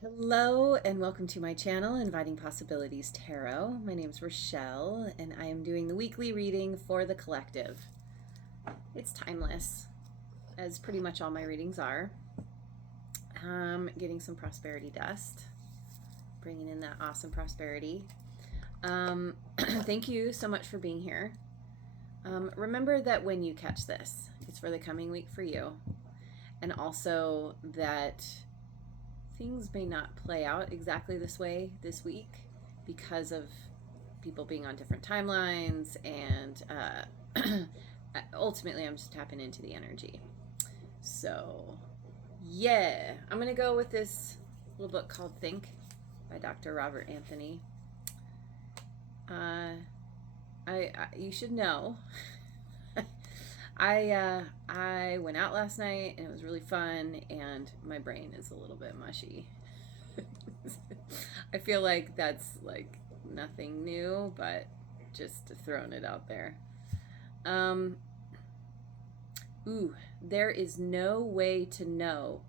Hello and welcome to my channel, Inviting Possibilities Tarot. My name is Rochelle and I am doing the weekly reading for the collective. It's timeless, as pretty much all my readings are. Getting some prosperity dust, bringing in that awesome prosperity. Thank you so much for being here. Remember that when you catch this, it's for the coming week for you, and also that things may not play out exactly this way this week because of people being on different timelines, and ultimately I'm just tapping into the energy. So yeah, I'm gonna go with this little book called Think by Dr. Robert Anthony. You should know I went out last night and it was really fun, and my brain is a little bit mushy. I feel like that's like nothing new, but just throwing it out there. Um, there is no way to know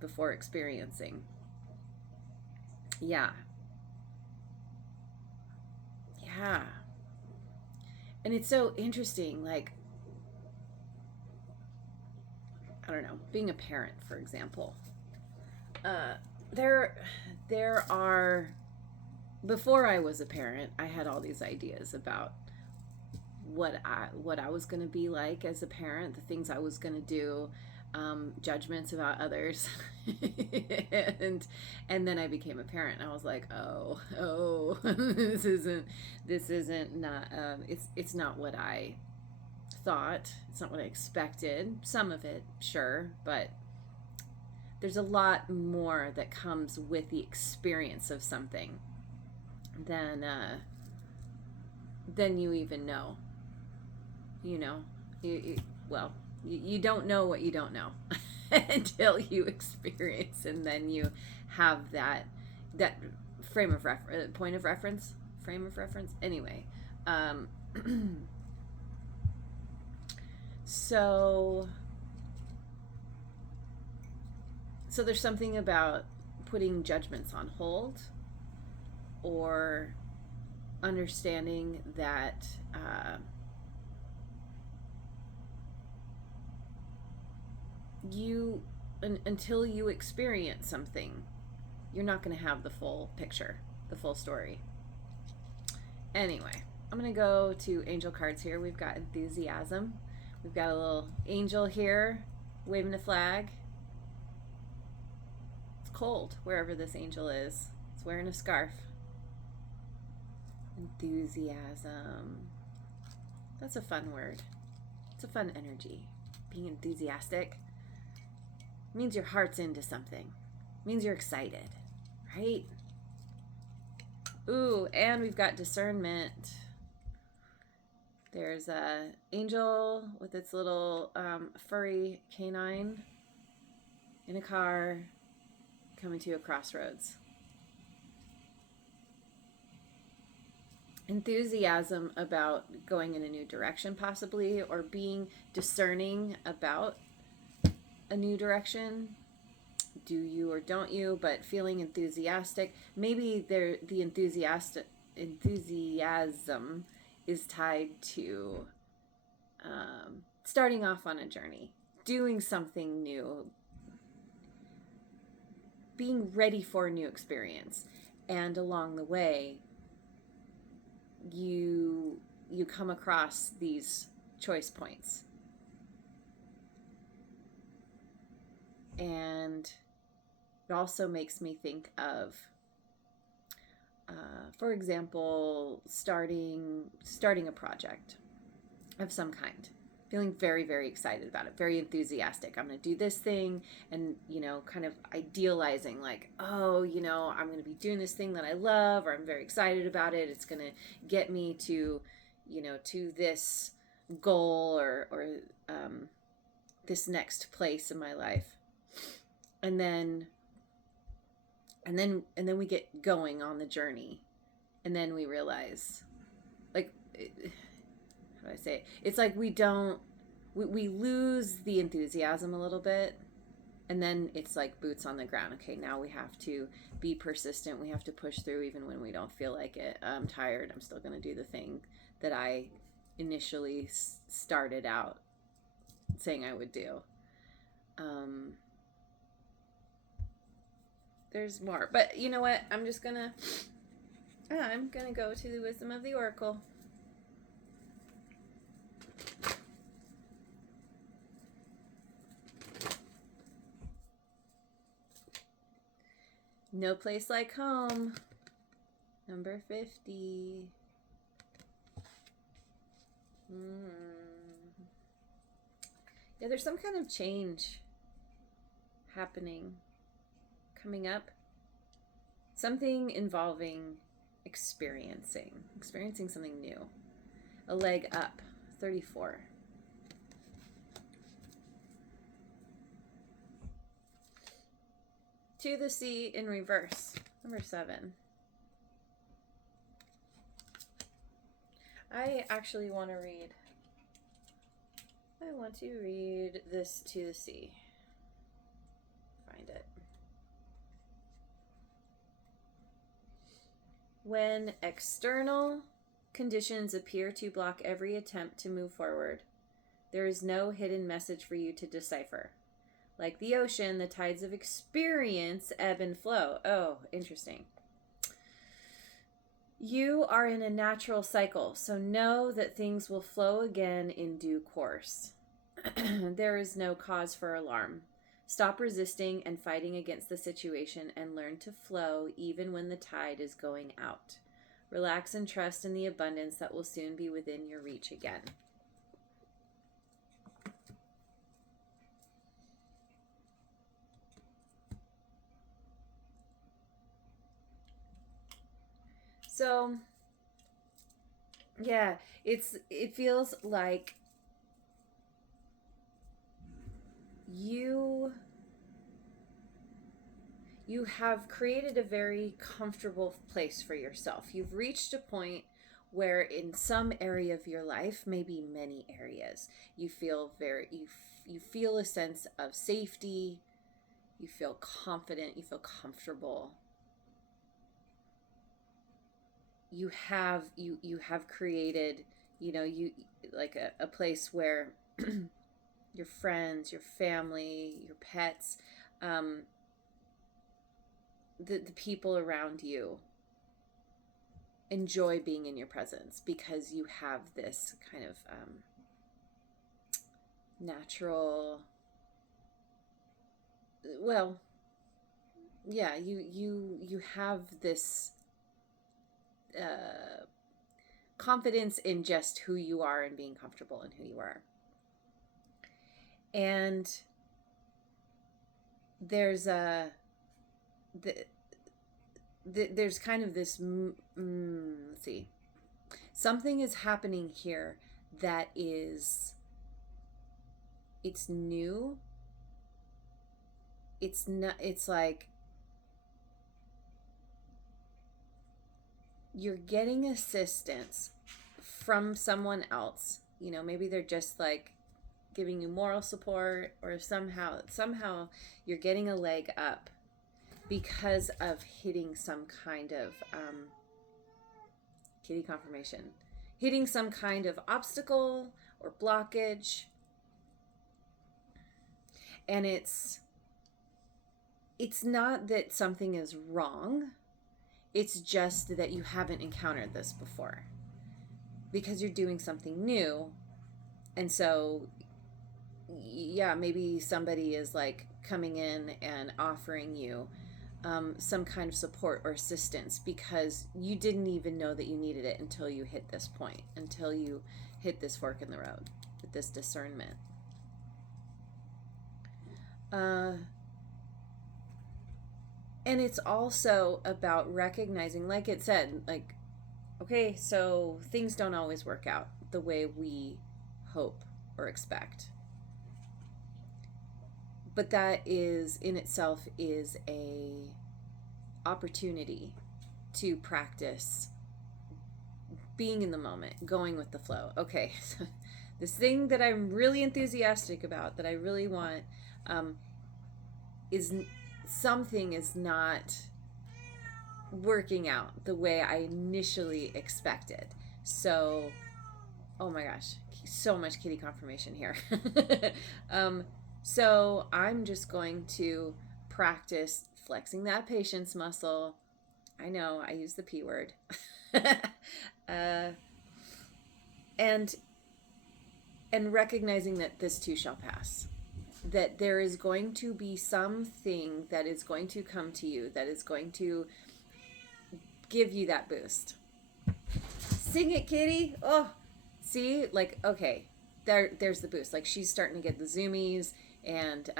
before experiencing. Yeah. Yeah. And it's so interesting, like, I don't know, being a parent, for example. Uh, there, there are, before I was a parent, I had all these ideas about what I was going to be like as a parent, the things I was going to do, judgments about others, and and then I became a parent, and I was like, oh, this isn't not it's not what I thought. It's not what I expected. Some of it, sure, but there's a lot more that comes with the experience of something than than you even know. You know, well, you don't know what you don't know until you experience, and then you have that frame of point of reference, frame of reference. Anyway, um, so so there's something about putting judgments on hold, or understanding that you until you experience something, you're not going to have the full picture, the full story. Anyway, I'm going to go to angel cards here. We've got enthusiasm. We've got a little angel here waving a flag. It's cold wherever this angel is. It's wearing a scarf. Enthusiasm. That's a fun word. It's a fun energy. Being enthusiastic means your heart's into something. Means you're excited, right? Ooh, and we've got discernment. There's a angel with its little furry canine in a car coming to a crossroads. Enthusiasm about going in a new direction, possibly, or being discerning about a new direction. Do you or don't you? But feeling enthusiastic. Maybe the enthusiasm is tied to starting off on a journey, doing something new, being ready for a new experience, and along the way, you come across these choice points, and it also makes me think of, for example, starting a project of some kind, feeling very, very excited about it, very enthusiastic. I'm going to do this thing, and kind of idealizing, like, oh, I'm going to be doing this thing that I love, or I'm very excited about it. It's going to get me to, to this goal, or this next place in my life, and then we get going on the journey, and then we realize, like, how do I say it? It's like we lose the enthusiasm a little bit, And then it's like boots on the ground. Okay, now we have to be persistent. We have to push through even when we don't feel like it. I'm tired. I'm still going to do the thing that I initially started out saying I would do. There's more. But you know what? I'm going to go to the wisdom of the Oracle. No place like home. Number 50. Yeah, there's some kind of change happening, coming up. Something involving experiencing something new. A leg up. 34. To the sea in reverse. Number 7. I actually want to read. I want to read this to the sea. Find it. When external conditions appear to block every attempt to move forward, there is no hidden message for you to decipher. Like the ocean, the tides of experience ebb and flow. Oh, interesting. You are in a natural cycle, so know that things will flow again in due course. There is no cause for alarm. Stop resisting and fighting against the situation and learn to flow even when the tide is going out. Relax and trust in the abundance that will soon be within your reach again. So, yeah, it feels like you have created a very comfortable place for yourself. You've reached a point where in some area of your life, maybe many areas, you feel you feel a sense of safety, you feel confident, you feel comfortable. You have created, you like a place where your friends, your family, your pets, the people around you enjoy being in your presence because you have this kind of natural, well, yeah, you have this confidence in just who you are and being comfortable in who you are. And there's there's kind of this, let's see, something is happening here that is, it's new. It's not, it's like you're getting assistance from someone else. Maybe they're just like giving you moral support, or somehow you're getting a leg up because of hitting some kind of kitty confirmation, hitting some kind of obstacle or blockage. And it's not that something is wrong. It's just that you haven't encountered this before because you're doing something new. And so, yeah, maybe somebody is like coming in and offering you some kind of support or assistance because you didn't even know that you needed it until you hit this point, until you hit this fork in the road with this discernment. And it's also about recognizing, like it said, like, okay, so things don't always work out the way we hope or expect. But that is, in itself, is a opportunity to practice being in the moment, going with the flow. Okay, so this thing that I'm really enthusiastic about, that I really want, is something is not working out the way I initially expected. So, oh my gosh, so much kitty confirmation here. So I'm just going to practice flexing that patience muscle. I know I use the P word. And recognizing that this too shall pass. That there is going to be something that is going to come to you that is going to give you that boost. Sing it, kitty. Oh, see, like, okay, there's the boost. Like, she's starting to get the zoomies, and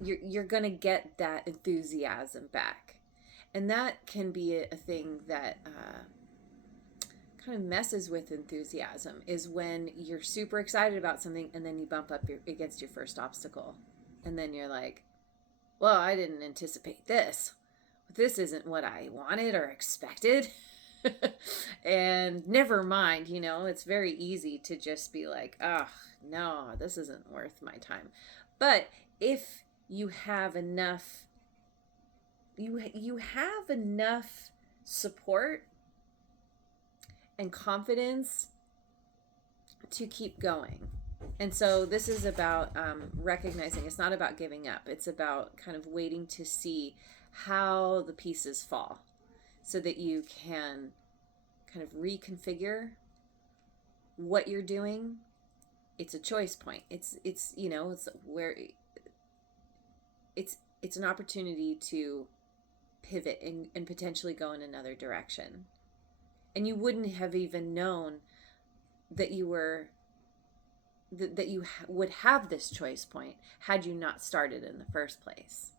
you're gonna get that enthusiasm back, and that can be a thing that kind of messes with enthusiasm, is when you're super excited about something and then you bump up against your first obstacle, and then you're like, well, I didn't anticipate this. This isn't what I wanted or expected. And never mind, it's very easy to just be like, oh, no, this isn't worth my time. But if you have enough, you have enough support and confidence to keep going. And so this is about recognizing it's not about giving up. It's about kind of waiting to see how the pieces fall so that you can kind of reconfigure what you're doing. It's a choice point. It's where it's an opportunity to pivot and potentially go in another direction. And you wouldn't have even known that you were that you would have this choice point had you not started in the first place.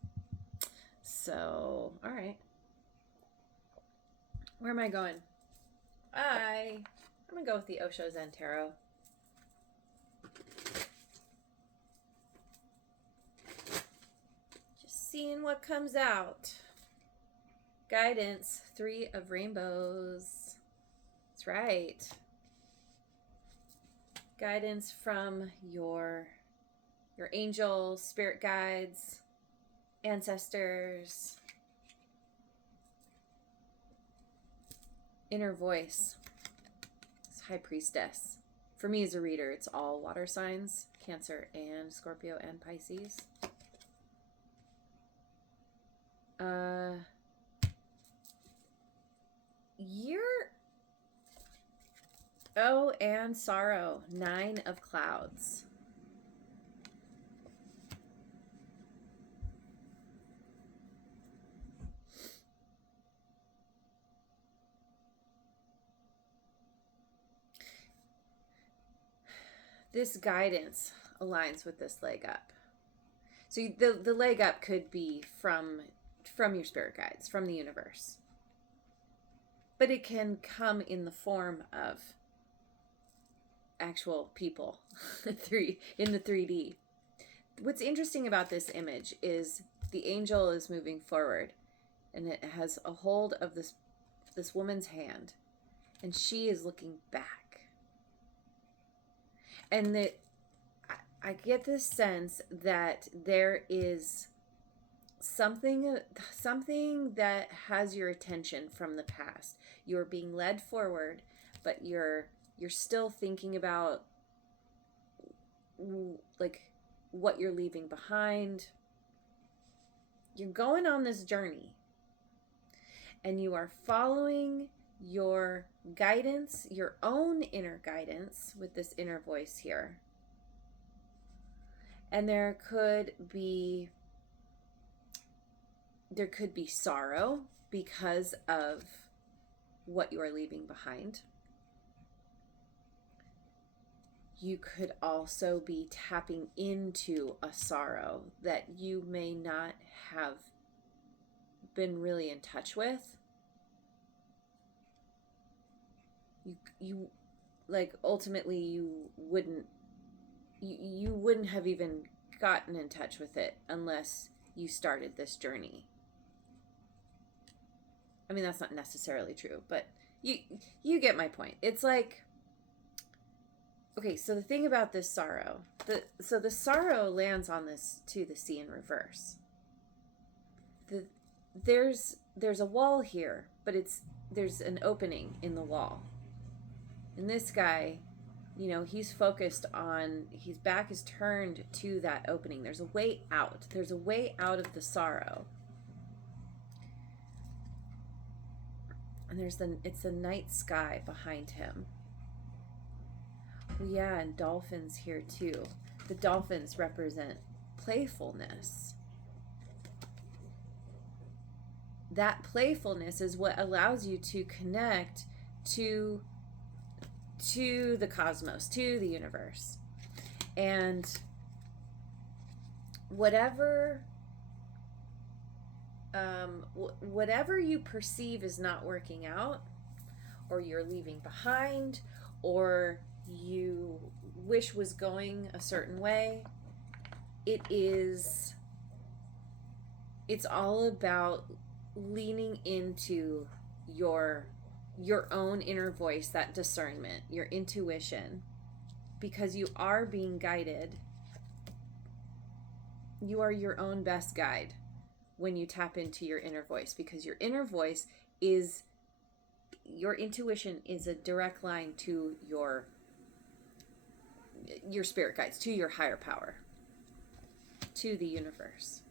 So, all right. Where am I going? I'm going to go with the Osho Zen Tarot. Just seeing what comes out. Guidance, 3 of Rainbows. That's right. Guidance from your angels, spirit guides, ancestors, inner voice. It's High Priestess. For me as a reader, it's all water signs, Cancer and Scorpio and Pisces. And sorrow, 9 of Clouds. This guidance aligns with this leg up. So the leg up could be from your spirit guides, from the universe. But it can come in the form of actual people in the 3D. What's interesting about this image is the angel is moving forward, and it has a hold of this woman's hand, and she is looking back. And I get this sense that there is something that has your attention from the past. You're being led forward, but you're still thinking about like what you're leaving behind. You're going on this journey, and you are following your guidance, your own inner guidance, with this inner voice here. And there could be sorrow because of what you are leaving behind. You could also be tapping into a sorrow that you may not have been really in touch with. You like, ultimately you wouldn't have even gotten in touch with it unless you started this journey. I mean, that's not necessarily true, but you get my point. It's like okay, so the thing about this sorrow, the sorrow lands on this to the sea in reverse. There's a wall here, but there's an opening in the wall. And this guy, he's focused on, his back is turned to that opening. There's a way out. There's a way out of the sorrow. And it's the night sky behind him. Well, yeah, and dolphins here too. The dolphins represent playfulness. That playfulness is what allows you to connect to the cosmos, to the universe. And whatever you perceive is not working out, or you're leaving behind, or you wish was going a certain way, it's all about leaning into your own inner voice, that discernment, your intuition, because you are being guided. You are your own best guide when you tap into your inner voice, because your inner voice is, your intuition is a direct line to your spirit guides, to your higher power, to the universe.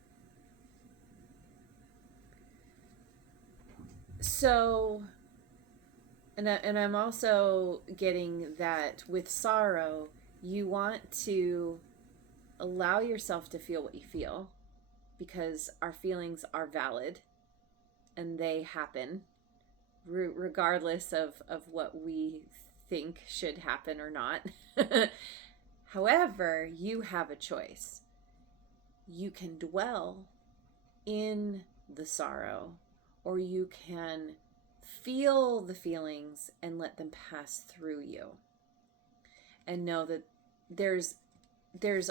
So, and I'm also getting that with sorrow, you want to allow yourself to feel what you feel, because our feelings are valid and they happen regardless of what we think should happen or not. However, you have a choice. You can dwell in the sorrow, or you can feel the feelings and let them pass through you, and know that there's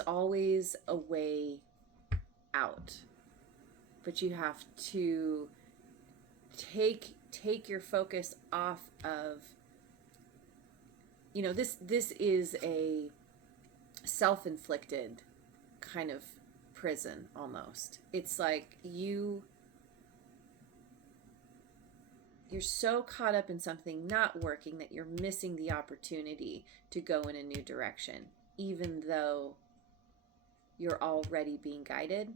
always a way out, but you have to take your focus off of, this is a self-inflicted kind of prison almost. It's like you're so caught up in something not working that you're missing the opportunity to go in a new direction, even though you're already being guided.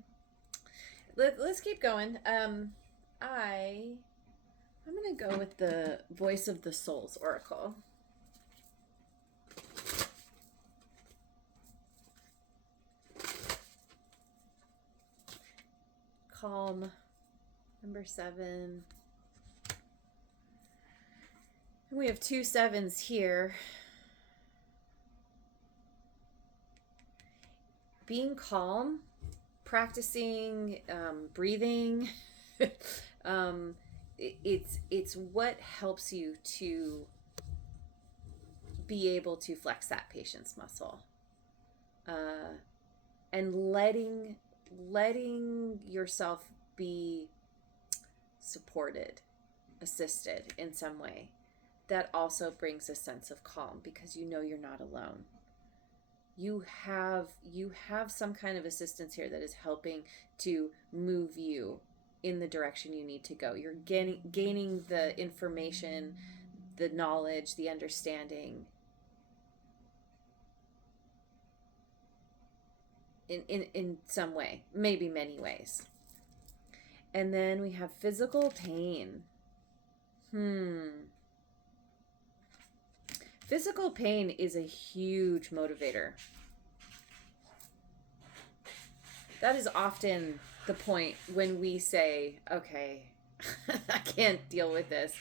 Let's keep going. I'm going to go with the Voice of the Souls Oracle. Calm, number 7. We have 2 7s here. Being calm, practicing breathing, it's what helps you to be able to flex that patience muscle, and letting yourself be supported, assisted in some way. That also brings a sense of calm, because you're not alone. You have some kind of assistance here that is helping to move you in the direction you need to go. You're gaining the information, the knowledge, the understanding in some way, maybe many ways. And then we have physical pain. Physical pain is a huge motivator. That is often the point when we say, okay, I can't deal with this.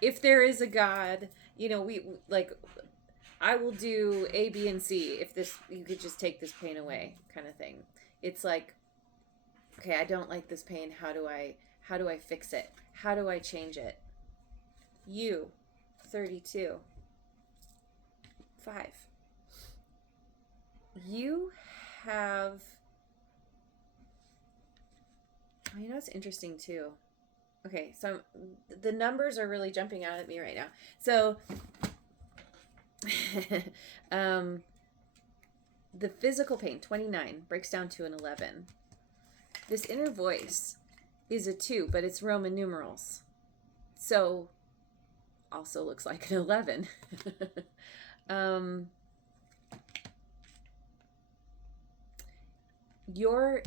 If there is a God, we like, I will do A, B, and C if you could just take this pain away, kind of thing. It's like, okay, I don't like this pain. How do I fix it? How do I change it? You, 32. 5. You have, it's interesting too. Okay, so the numbers are really jumping out at me right now. So um, the physical pain, 29, breaks down to an 11. This inner voice is a 2, but it's Roman numerals. So, also looks like an 11. Your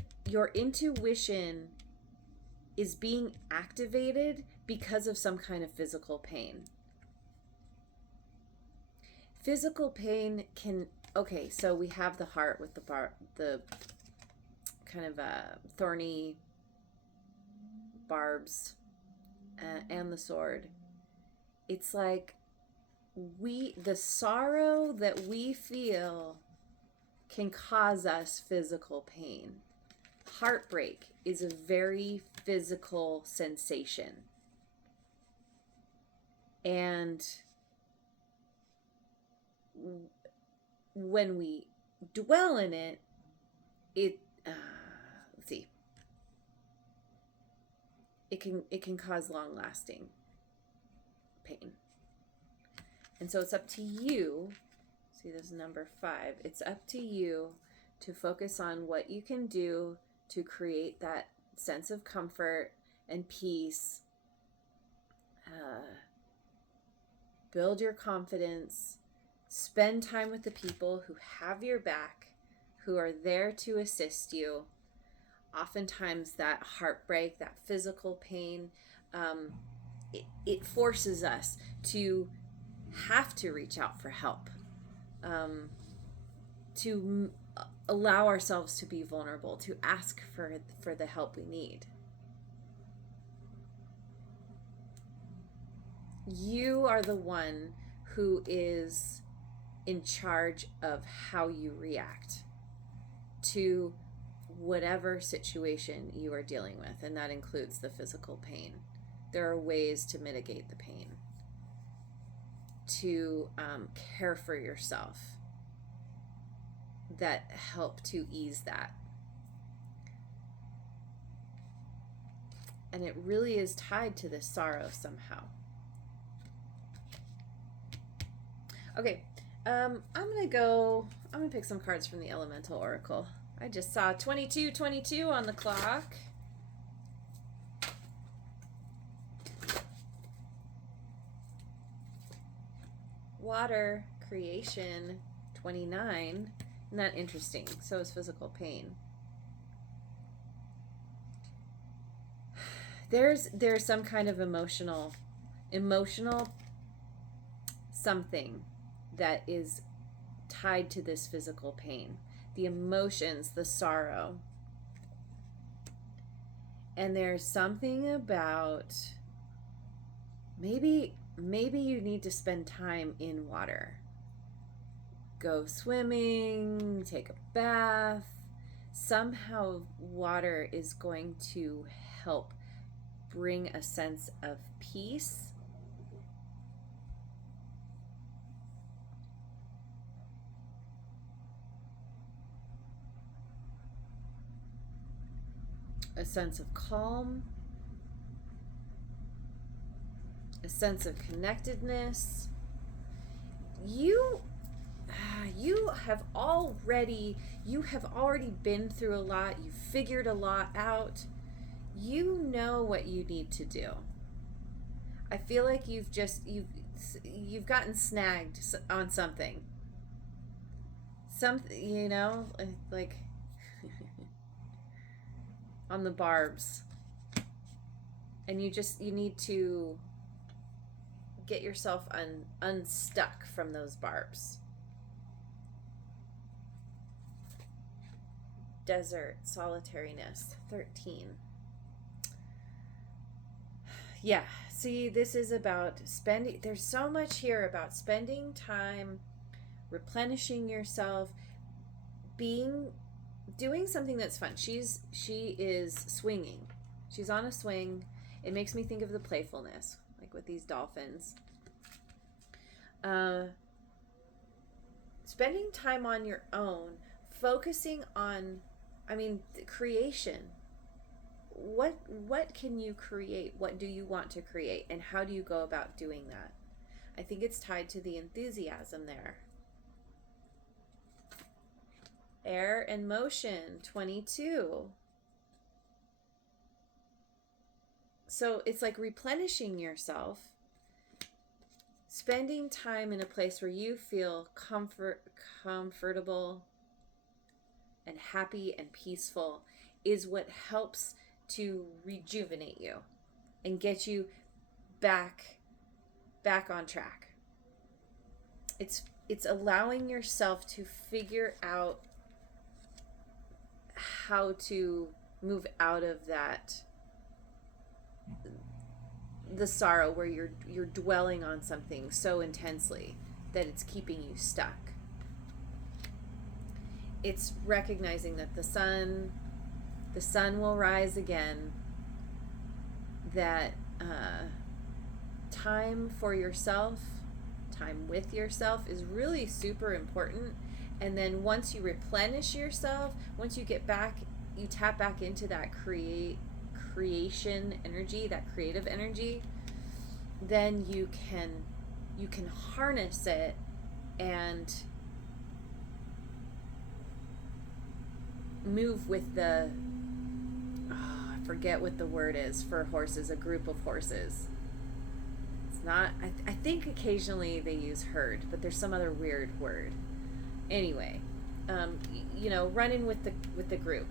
intuition is being activated because of some kind of physical pain. Physical pain can, okay, so we have the heart with the kind of thorny barbs and the sword. It's like the sorrow that we feel can cause us physical pain. Heartbreak is a very physical sensation. And when we dwell in it, let's see, it can cause long-lasting pain. And so it's up to you. See, there's number 5. It's up to you to focus on what you can do to create that sense of comfort and peace. Build your confidence. Spend time with the people who have your back, who are there to assist you. Oftentimes that heartbreak, that physical pain, it forces us to have to reach out for help, to allow ourselves to be vulnerable, to ask for the help we need. You are the one who is in charge of how you react to whatever situation you are dealing with, and that includes the physical pain. There are ways to mitigate the pain, to care for yourself, that help to ease that. And it really is tied to this sorrow somehow. Okay, I'm gonna pick some cards from the Elemental Oracle. I just saw 22:22 on the clock. Water, creation, 29. Isn't that interesting? So is physical pain. There's some kind of emotional something that is tied to this physical pain. The emotions, the sorrow. And there's something about maybe you need to spend time in water. Go swimming, take a bath. Somehow water is going to help bring a sense of peace. A sense of calm, a sense of connectedness. You have already been through a lot. You've figured a lot out. You know what you need to do. I feel like you've gotten snagged on something. Something, like on the barbs. And you need to get yourself unstuck from those barbs. Desert, solitariness, 13. Yeah, see, this is about spending, there's so much here about spending time, replenishing yourself, doing something that's fun. She is swinging. She's on a swing. It makes me think of the playfulness, like with these dolphins. Spending time on your own, focusing on, creation. What can you create? What do you want to create? And how do you go about doing that? I think it's tied to the enthusiasm there. Air and motion, 22. So it's like replenishing yourself, spending time in a place where you feel comfortable and happy and peaceful is what helps to rejuvenate you and get you back on track. It's allowing yourself to figure out how to move out of the sorrow where you're dwelling on something so intensely that it's keeping you stuck. It's recognizing that the sun will rise again, that time for yourself, time with yourself is really super important. And then once you replenish yourself, once you get back, you tap back into that creation energy, that creative energy, then you can harness it and move with the I forget what the word is for horses, a group of horses. It's not, I think occasionally they use herd, but there's some other weird word. Anyway, running with the group,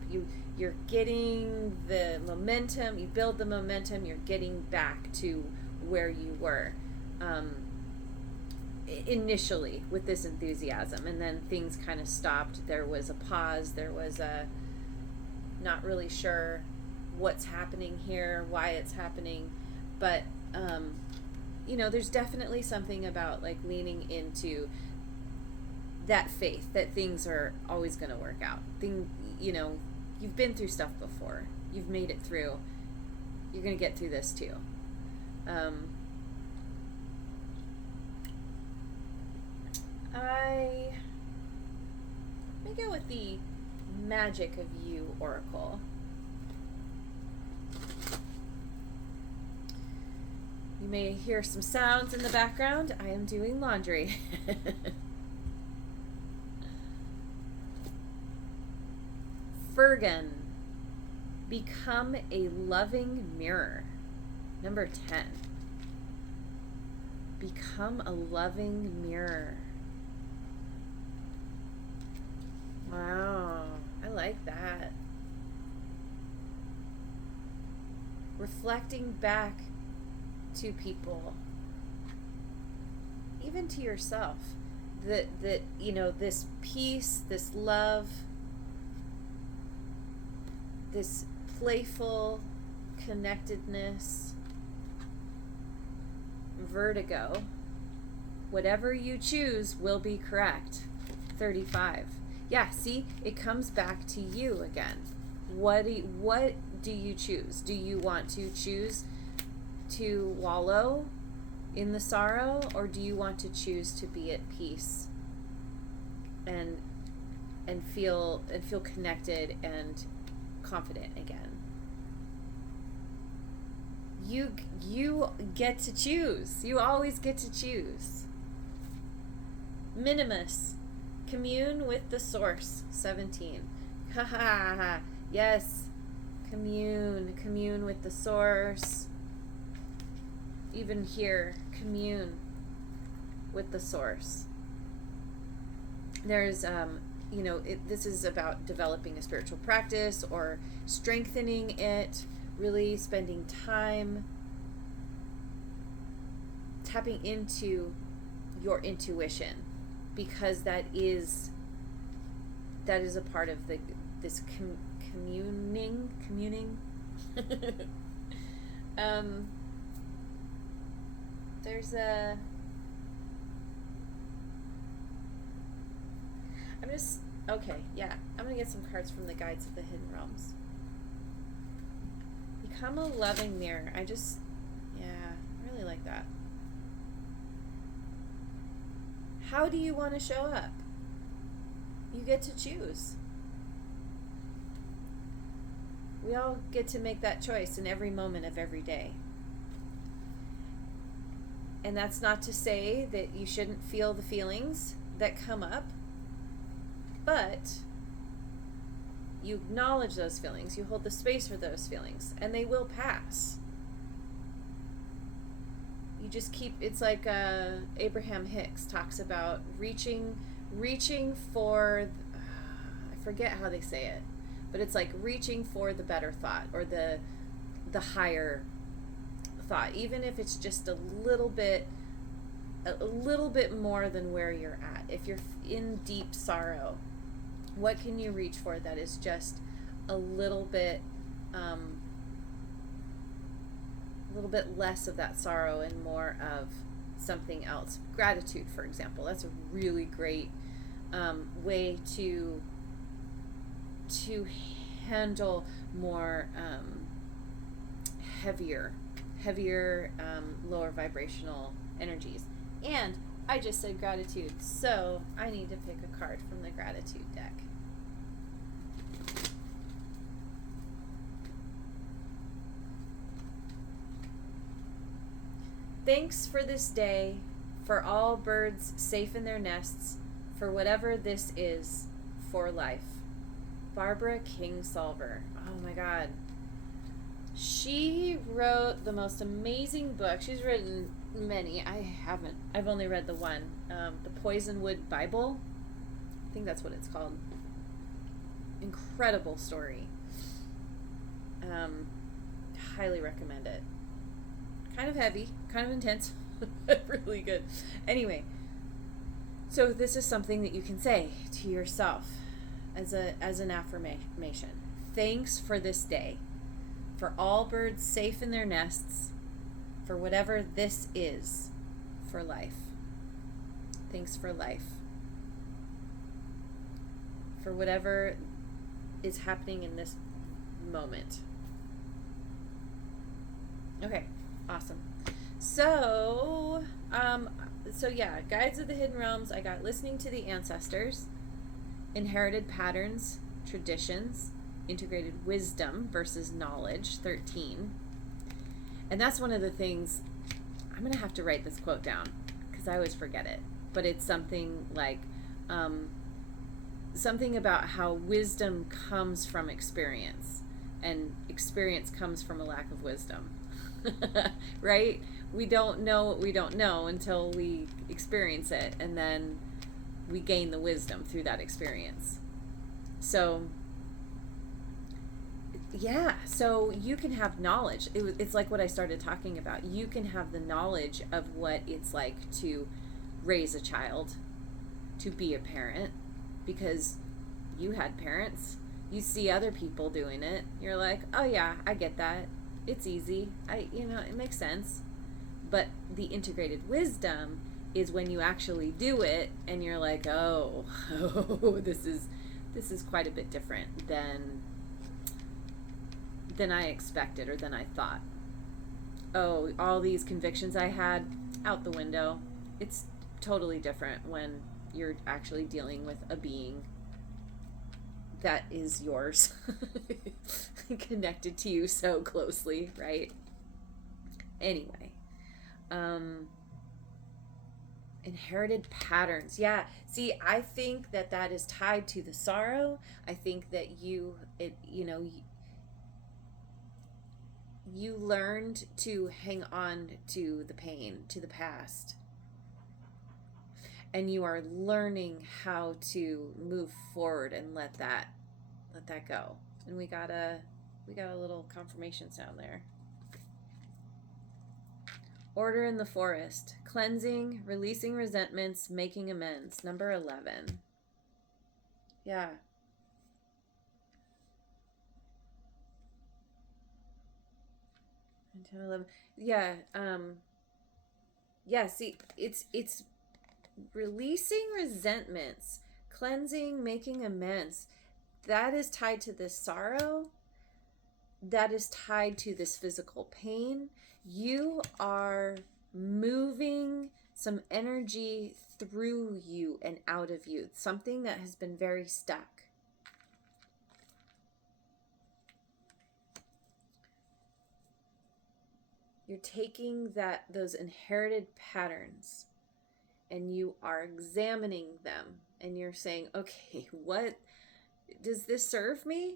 you're getting the momentum, you build the momentum, you're getting back to where you were initially with this enthusiasm, and then things kind of stopped. There was a pause, there was a not really sure what's happening here, why it's happening, but there's definitely something about like leaning into that faith that things are always going to work out. You've been through stuff before. You've made it through. You're going to get through this too. Let me go with the Magic of You Oracle. You may hear some sounds in the background. I am doing laundry. Furgan, become a loving mirror. Number 10. Become a loving mirror. Wow, I like that. Reflecting back to people, even to yourself, that this peace, this love, this playful connectedness, vertigo, whatever you choose will be correct. 35. Yeah, see, it comes back to you again. What do you choose? Do you want to choose to wallow in the sorrow, or do you want to choose to be at peace and feel connected and confident again? You get to choose. You always get to choose. Minimus, commune with the source. 17. Ha ha ha. Yes. Commune with the source. Even here, commune with the source. There's this is about developing a spiritual practice or strengthening it, really spending time tapping into your intuition, because that is a part of this communing. There's a I'm gonna get some cards from the Guides of the Hidden Realms. Become a loving mirror. I really like that. How do you want to show up? You get to choose. We all get to make that choice in every moment of every day. And that's not to say that you shouldn't feel the feelings that come up, but you acknowledge those feelings, you hold the space for those feelings, and they will pass. You just keep, it's like Abraham Hicks talks about reaching for, I forget how they say it, but it's like reaching for the better thought, or the higher thought, even if it's just a little bit more than where you're at. If you're in deep sorrow, what can you reach for that is just a little bit less of that sorrow and more of something else? Gratitude, for example, that's a really great way to handle more heavier lower vibrational energies. And I just said gratitude, so I need to pick a card from the gratitude deck. Thanks for this day, for all birds safe in their nests, for whatever this is, for life. Barbara Kingsolver. Oh my God. She wrote the most amazing book. She's written many. I haven't. I've only read the one. The Poisonwood Bible. I think that's what it's called. Incredible story. Highly recommend it. Kind of heavy, kind of intense, really good. Anyway, so this is something that you can say to yourself as an affirmation. Thanks for this day, for all birds safe in their nests, for whatever this is, for life. Thanks for life. For whatever is happening in this moment. Okay. Awesome. So yeah, Guides of the Hidden Realms. I got Listening to the Ancestors, Inherited Patterns, Traditions, Integrated Wisdom versus Knowledge, 13. And that's one of the things, I'm going to have to write this quote down because I always forget it. But it's something like, something about how wisdom comes from experience, and experience comes from a lack of wisdom. Right? We don't know what we don't know until we experience it, and then we gain the wisdom through that experience. So yeah, so you can have knowledge. It's like what I started talking about. You can have the knowledge of what it's like to raise a child, to be a parent, because you had parents. You see other people doing it. You're like, oh yeah, I get that. It's easy. It makes sense. But the integrated wisdom is when you actually do it and you're like, oh, this is quite a bit different than I expected or than I thought. Oh, all these convictions I had, out the window. It's totally different when you're actually dealing with a being that is yours, connected to you so closely, right? Anyway, inherited patterns. Yeah, see, I think that is tied to the sorrow. I think that you learned to hang on to the pain, to the past, and you are learning how to move forward and let that go. And we got a little confirmation sound there. Order in the Forest. Cleansing, releasing resentments, making amends. Number 11. Yeah. 10, 11. Yeah. Yeah, see, it's releasing resentments, cleansing, making amends. That is tied to this sorrow. That is tied to this physical pain. You are moving some energy through you and out of you. Something that has been very stuck. You're taking those inherited patterns and you are examining them and you're saying, okay, what does this serve me?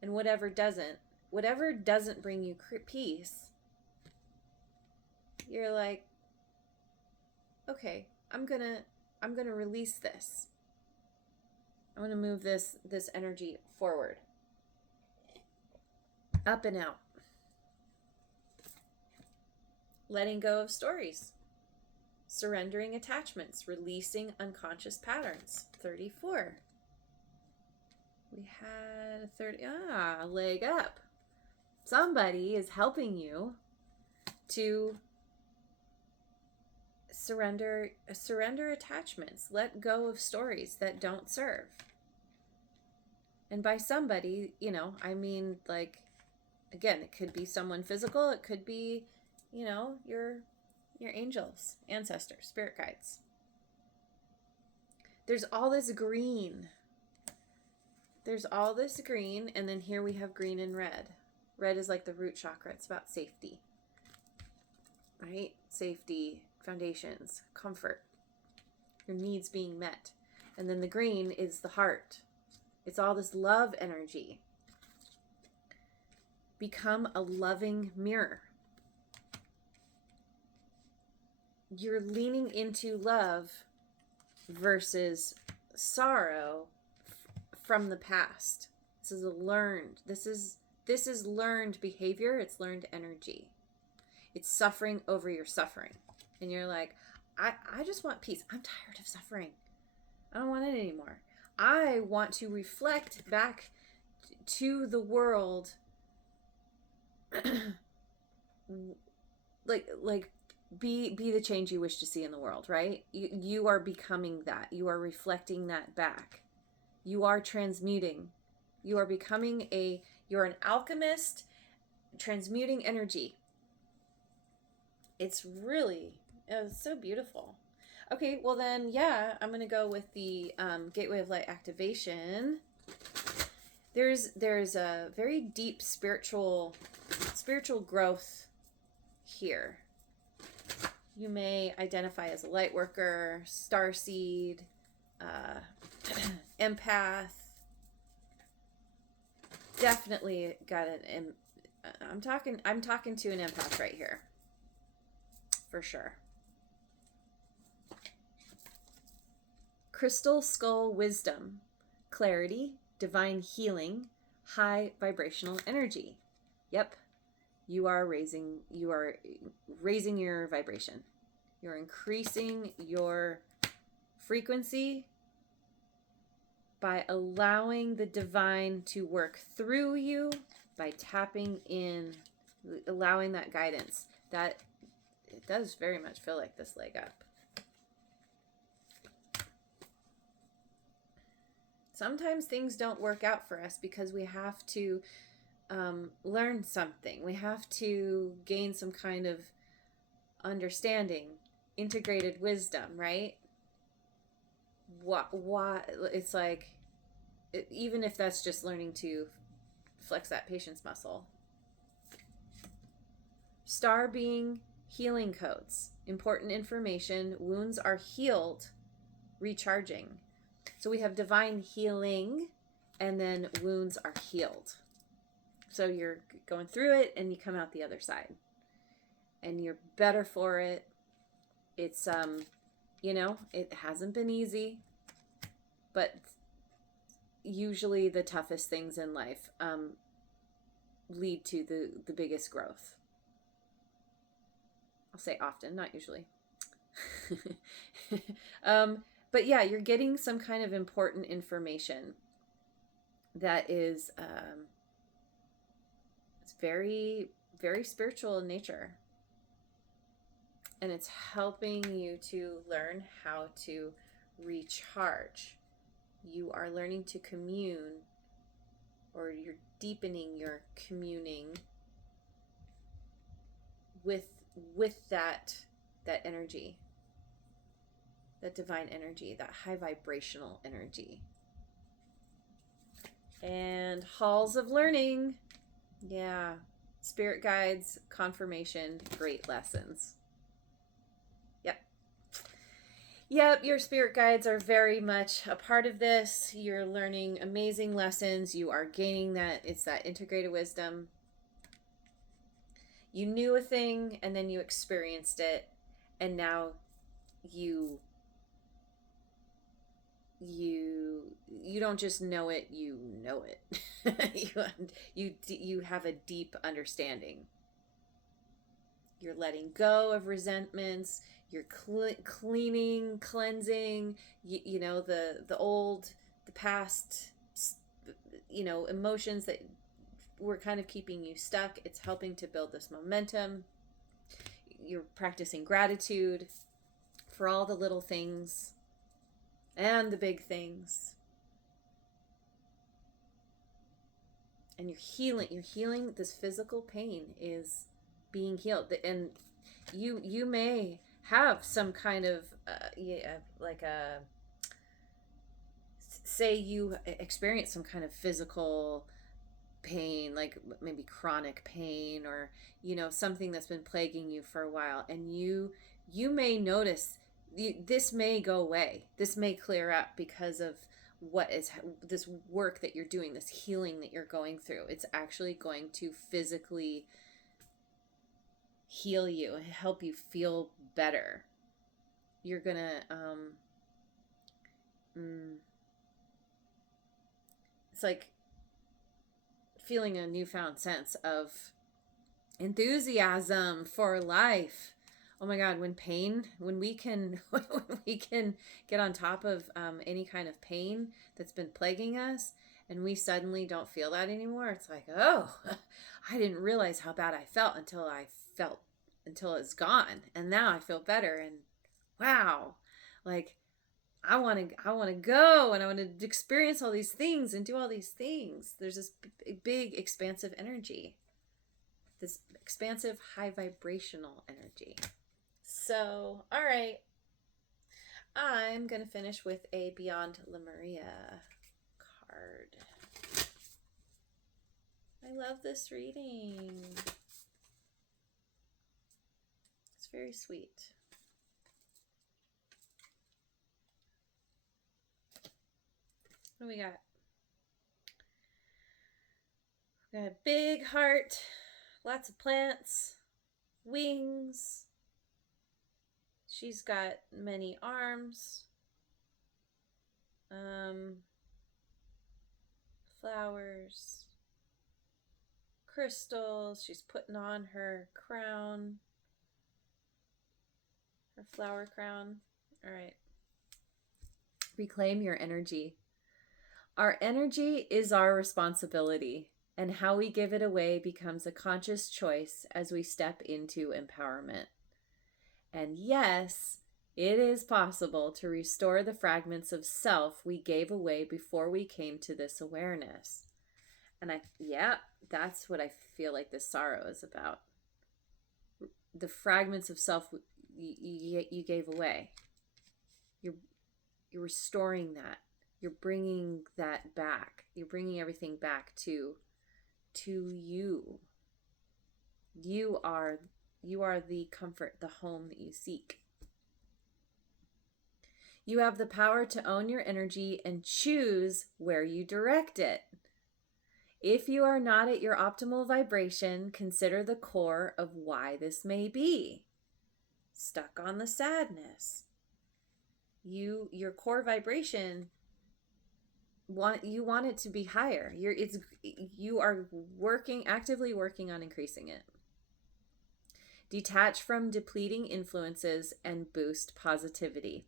And whatever doesn't bring you peace, you're like, okay, I'm gonna release this. I'm gonna move this energy forward, up and out. Letting go of stories, surrendering attachments, releasing unconscious patterns. 34. We had 30. Leg up. Somebody is helping you to surrender attachments. Let go of stories that don't serve. And by somebody, I mean, like, again, it could be someone physical. It could be, your angels, ancestors, spirit guides. There's all this green. And then here we have green and red. Red is like the root chakra. It's about safety, right? Safety, foundations, comfort, your needs being met. And then the green is the heart. It's all this love energy. Become a loving mirror. You're leaning into love versus sorrow from the past. This is learned behavior. It's learned energy. It's suffering over your suffering. And you're like, I just want peace. I'm tired of suffering. I don't want it anymore. I want to reflect back to the world like be the change you wish to see in the world, right? You are becoming that. You are reflecting that back. You are transmuting. You are becoming you're an alchemist transmuting energy. It's so beautiful. Okay, well then, yeah, I'm going to go with the Gateway of Light activation. There's a very deep spiritual growth here. You may identify as a light worker, starseed, empath. Definitely got I'm talking to an empath right here. For sure. Crystal Skull Wisdom, clarity, divine healing, high vibrational energy. Yep. You are raising your vibration. You're increasing your frequency by allowing the divine to work through you, by tapping in, allowing that guidance. That it does very much feel like this leg up. Sometimes things don't work out for us because we have to learn something. We have to gain some kind of understanding, integrated wisdom, right? What it's like, even if that's just learning to flex that patience muscle. Star being healing codes, important information. Wounds are healed, recharging. So we have divine healing, and then wounds are healed. So you're going through it and you come out the other side. And you're better for it. It's it hasn't been easy, but usually the toughest things in life lead to the biggest growth. I'll say often, not usually. But yeah, you're getting some kind of important information that is it's very, very spiritual in nature. And it's helping you to learn how to recharge. You are learning to commune, or you're deepening your communing with that energy, that divine energy, that high vibrational energy. And halls of learning. Yeah. Spirit guides, confirmation, great lessons. Yep. Yep, your spirit guides are very much a part of this. You're learning amazing lessons. You are gaining that. It's that integrated wisdom. You knew a thing and then you experienced it, and now you you don't just know it, you know it. You have a deep understanding. You're letting go of resentments. You're cleaning, cleansing, you know, the old, the past, you know, emotions that were kind of keeping you stuck. It's helping to build this momentum. You're practicing gratitude for all the little things and the big things. And you're healing. This physical pain is being healed. And you may have some kind of like a, say you experience some kind of physical pain, like maybe chronic pain, or you know, something that's been plaguing you for a while, and you may notice this may go away, this may clear up because of what is this work that you're doing, this healing that you're going through. It's actually going to physically heal you and help you feel better. You're gonna it's like feeling a newfound sense of enthusiasm for life. Oh my God, when we can get on top of any kind of pain that's been plaguing us, and we suddenly don't feel that anymore, it's like, oh, I didn't realize how bad I felt until it's gone, and now I feel better, and wow, like I want to go, and I want to experience all these things and do all these things. There's this big expansive energy, this expansive high vibrational energy. So, all right, I'm going to finish with a Beyond Lemuria card. I love this reading. It's very sweet. What do we got? We got a big heart, lots of plants, wings. She's got many arms, flowers, crystals. She's putting on her crown, her flower crown. All right. Reclaim your energy. Our energy is our responsibility, and how we give it away becomes a conscious choice as we step into empowerment. And yes, it is possible to restore the fragments of self we gave away before we came to this awareness. And that's what I feel like this sorrow is about. The fragments of self you gave away. You're restoring that. You're bringing that back. You're bringing everything back to you. You are the comfort, the home that you seek. You have the power to own your energy and choose where you direct it. If you are not at your optimal vibration, consider the core of why this may be. Stuck on the sadness. Your core vibration, you want it to be higher. You are actively working on increasing it. Detach from depleting influences and boost positivity.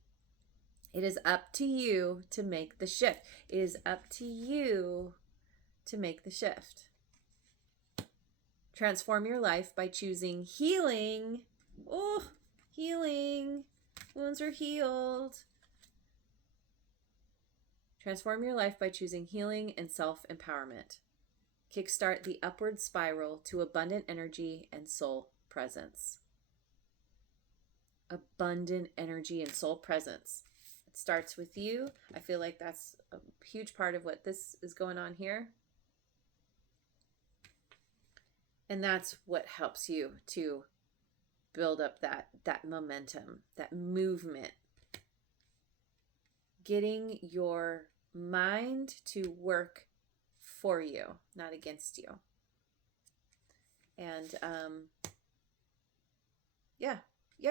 It is up to you to make the shift. It is up to you to make the shift. Transform your life by choosing healing. Oh, healing. Wounds are healed. Transform your life by choosing healing and self-empowerment. Kickstart the upward spiral to abundant energy and soul presence. Abundant energy and soul presence. It starts with you. I feel like that's a huge part of what this is going on here. And that's what helps you to build up that momentum, that movement. Getting your mind to work for you, not against you. And yeah,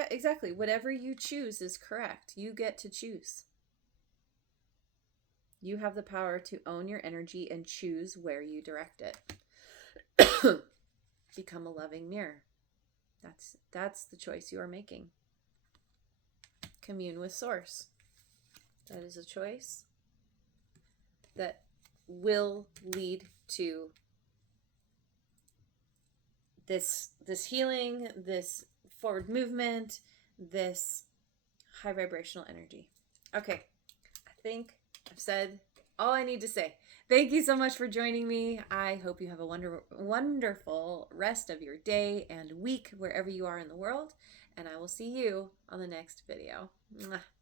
exactly. Whatever you choose is correct. You get to choose. You have the power to own your energy and choose where you direct it. Become a loving mirror. That's the choice you are making. Commune with Source. That is a choice that will lead to this healing, this forward movement, this high vibrational energy. Okay, I think I've said all I need to say. Thank you so much for joining me. I hope you have a wonderful rest of your day and week wherever you are in the world, and I will see you on the next video. Mwah.